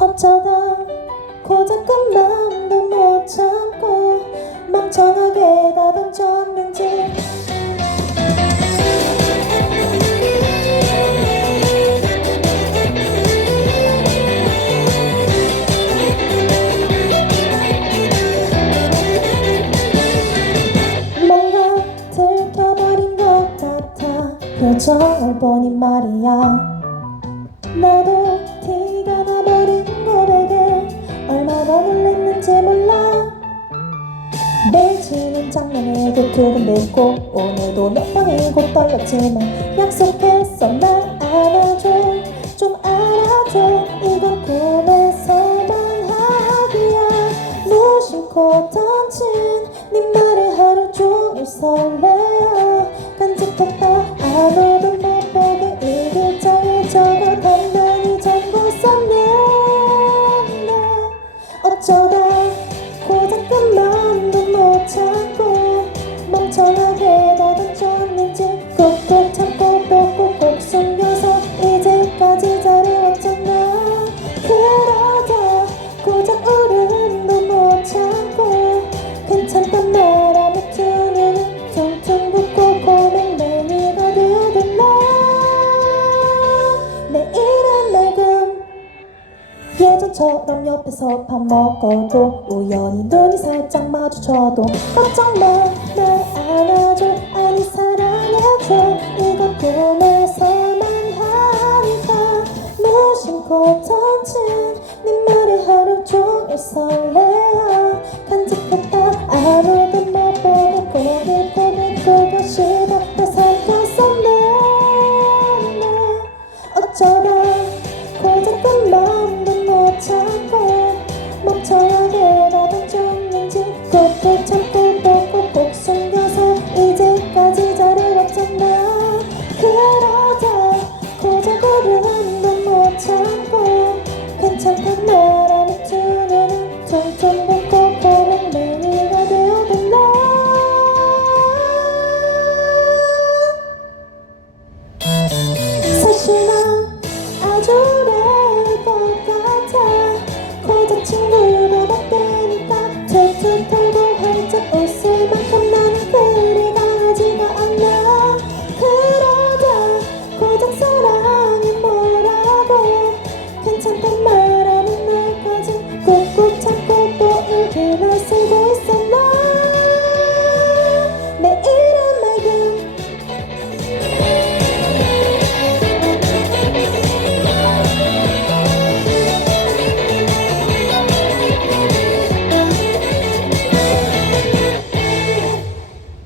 어쩌다. 고작한 마음도 못 참고 멍청하게 다 던졌는지. 뭔가 들켜버린 것 같아. 표정을 보니 말이야. 나도 매일 치는 장난에도 두근댔고 오늘도 몇 번이고 떨렸지만 약속했어 날 안아줘 좀 알아줘. 이건 꿈에서만 하기야. 무심코 던진 네 말에 하루 종일 설레어. 간직했다 아무 소년처럼 옆에서 밥 먹어도 우연히 눈이 살짝 마주쳐도 걱정 마날 안아줄 아니 사랑해줘. 이건 꿈에서만 하니까. 무심코 던진 네 말에 하루 종일 설레어. 간직했다 아무도 못 보고 고개 고개 끄고 싶어 다 살다 썼네 어쩌다 그렇게 참고 빼고 꼭 숨겨서 이제까지 자를 없앤다. 그러자 고작어른 눈못 참고 괜찮단 나라는 두 눈은 점점 붓고 보면 매니가 되어든다. 사실 난 아주